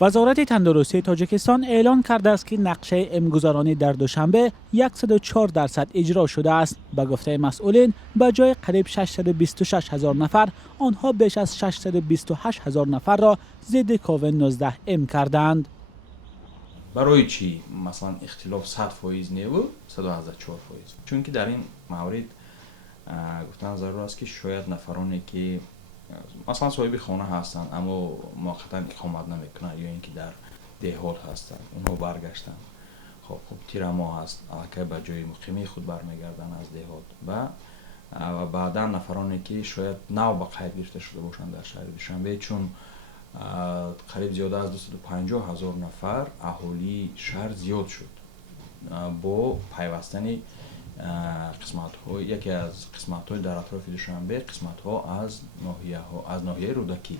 وزارت تندرستی تاجیکستان اعلان کرده است که نقشه امگذارانی در دوشنبه 104% اجرا شده است. به گفته مسئولین به جای قریب 626 هزار نفر آنها بیش از 628 هزار نفر را ضد کووید 19 ام کردند. برای چی مثلا اختلاف 100% نیو 114%؟ چون که در این مورد گفتن ضرور است که شاید نفرانی که مثلا صاحب خانه هستند اما موقتا اقامت نمیکنند یا اینکه در دهات هستند اونها برگشتن خب تیر ماه هست الکی به جای مقیمی خود برمیگردن از دهات و بعدا نفرانی که شاید نو به قید گرفته شده باشند در شهر دوشنبه چون قریب زیاده از 250 هزار نفر اهالی شهر زیاد شد با پیوستن یکی از قسمت های در اطراف دوشنبه قسمت ها از ناحیه رودکی.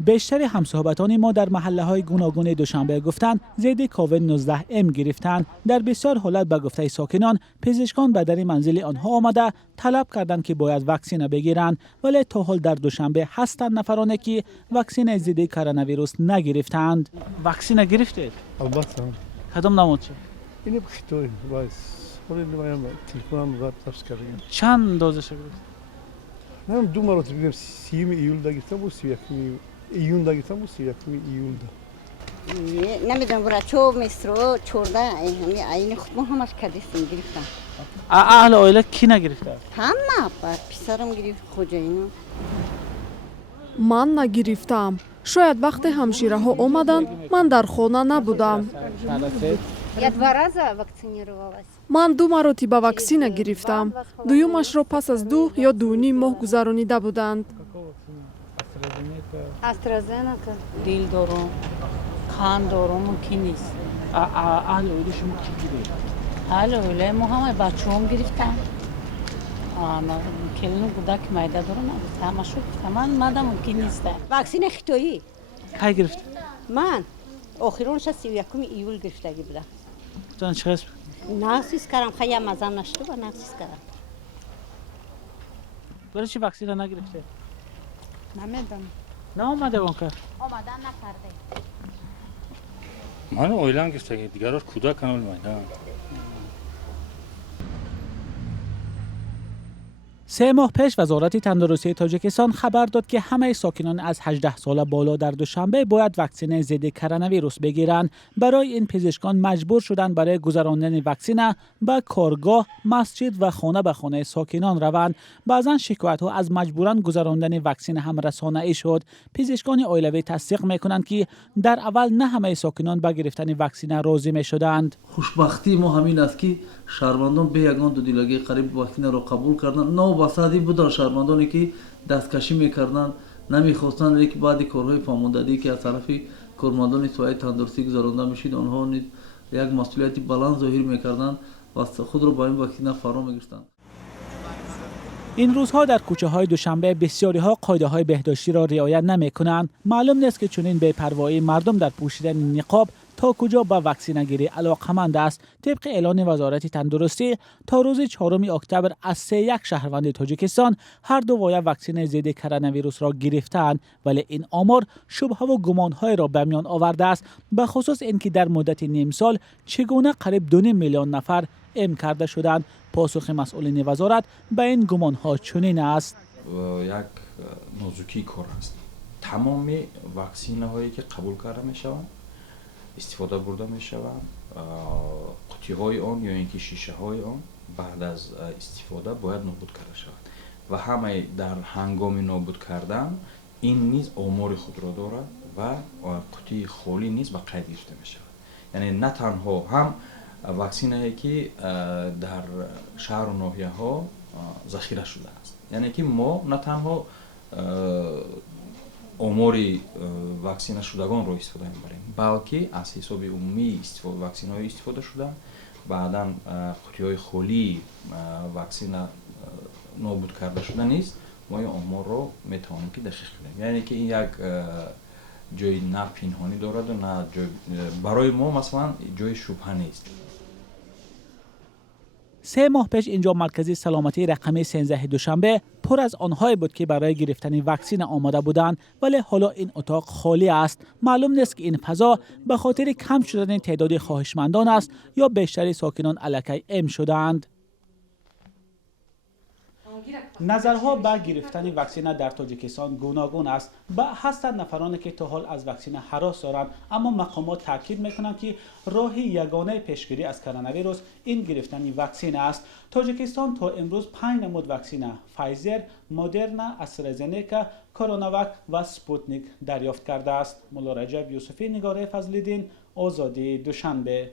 بیشتر همصحبتان ما در محله های گوناگون دوشنبه گفتند ضد کووید 19 ام گرفتند. در بسیار حالت به گفته ساکنان پزشکان به در منزل آنها آمده طلب کردند که باید واکسن بگیرند، ولی تا حال در دوشنبه هستند نفرانی که واکسن ضد کرونا ویروس نگرفتند. واکسن گرفتید؟ البته. کدام نمود شد؟ اینه بخیتوی باید ولی نمایم تلفنم را ترس کردیم. چند دوزش گرفت؟ من 2 مرتبه گرفتم 30 ایول گرفتم و 31 ایون گرفتم و 31 ایول نمیدونم برای چو مسترو چورده این خود ما همش کردیم گرفتم. اهل عائله کی نگرفته؟ همه پسرم گرفت خوجاینو. من نگرفتم. شاید وقتی همشیره ها اومدن من در خانه نبودم. Я 2 раза вакцинировалась. من 2 مرتبه واکسن گرفتم. دویمش را پس از 2 یا 2.5 ماه گذرانیده بودند. AstraZeneca. دیل دارم. کان دارم کی نیست. اهل عائله شما کی گرفت؟ اهل عائله ما همه بچه‌ام گرفتن. کلینو کودک معده دارم همه شو من مادام کی نیست. واکسن خطایی. کی گرفت؟ من آخرونش 31 ایول گرفته بودم. جان چقدر؟ نقصیز کردم خیلی مزم نشده و نقصیز کردم. برای چی واکسن نگرفته؟ نمیدونم. نه اومده بانکر. آمدن نکرده. من اویلان گرفته دیگرش کودک کنول میدن. 3 ماه پیش وزارت تندرستی تاجیکستان خبر داد که همه ساکنان از 18 سال بالا در دوشنبه باید واکسن ضد کرونا ویروس بگیرند. برای این پزشکان مجبور شدند برای گذراندن واکسن به کارگاه، مسجد و خانه به خانه ساکنان روند. بعضا شکایت ها از مجبوران گذراندن واکسن هم رسانه‌ای شد. پزشکان عائلوی تصدیق میکنند که در اول نه همه ساکنان به گرفتن واکسن راضی میشدند. خوشبختی ما همین است که شهروندان به یگان دودیلگی قریب واکسن را قبول کردند. نو بسادی بودن شهروندانی که دستکشی میکردند نمیخواستند لیکن بعد کارهای پاموندگی که از طرف کارمندان سوای تندرستی گذرانده میشید آنها یک مسئولیت بلند ظاهر میکردند و خود را با این واکسن فرا میگرفتند. این روزها در کوچه های دوشنبه بسیاری ها قاعده های بهداشتی را رعایت نمی کنند. معلوم نیست که چنین بی‌پروایی مردم در پوشیدن نقاب تا کجا به واکسن گیری علاقمند است. طبق اعلان وزارت تندرستی تا روز 4 اکتبر از 31 شهروند تاجیکستان هر دو وایه واکسن ضد کرونا ویروس را گرفتند، ولی این آمار شبهه و گمان‌های را به میان آورده است، به خصوص اینکه در مدت نیم سال چگونه قریب 2 میلیون نفر ام کرده شدند. پاسخ مسئولین وزارت به این گمان‌ها چنین است. یک نازکی کار است. تمام واکسن هایی که قبول کرده می شوند استفاده برده می شوند، قطی های آن یا اینکه شیشه های آن بعد از استفاده باید نابود کرده شود و همه در هنگام نابود کردن این نیز آمار خود را دارد و قطی خالی نیز به قید گرفته می شود. یعنی نه تنها هم واکسن هایی که در شهر و ناحیه ها ذخیره شده است، یعنی که ما نه تنها آمار واکسینه شدگان را استفاده می‌بریم بلکه از حساب عمومی واکسن های استفاده شده بعداً قطی های خالی واکسن نابود کرده شده نیست ما این آمار را میتوانیم که دقیق کنیم. یعنی که این یک جای نه پنهانی دارد و نه برای ما مثلا جای شبهه نیست. 3 ماه پیش اینجا مرکز سلامتی رقمی 13 دوشنبه پر از آنهایی بود که برای گرفتن واکسن آماده بودند، ولی حالا این اتاق خالی است. معلوم نیست که این فضا به خاطر کم شدن تعداد خواهشمندان است یا بیشتر ساکنان الکی ام شدند. نظرها به گرفتن واکسن در تاجیکستان گوناگون است. هستند نفرانی که تا حال از واکسن هراس دارند، اما مقامات تاکید میکنند که راه یگانه پیشگیری از کرونا ویروس این گرفتن واکسن است. تاجیکستان تا امروز 5 نمود واکسن فایزر، مدرنا، استرازنیکا، کوروناواک و سپوتنیک دریافت کرده است. مولا رجب یوسفی، نگاره فضل‌الدین، آزادی، دوشنبه.